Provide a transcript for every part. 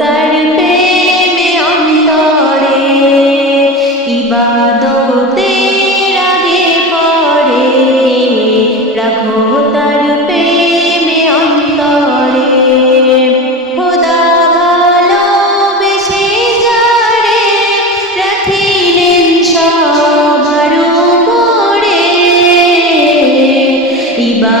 তার প্রেমে অন্তরে ইবাদত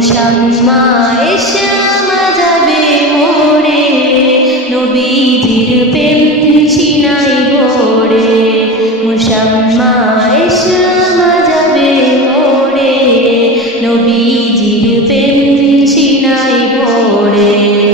শামা এসে যাবে মোরে নবীজির প্রেম সিনাই ভোরে মুসাম্মা এসে যাবে মোরে নবীজির প্রেম সিনাই ভোরে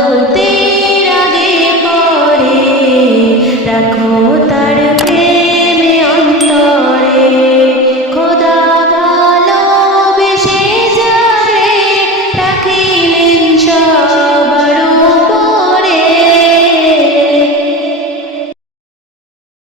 হতে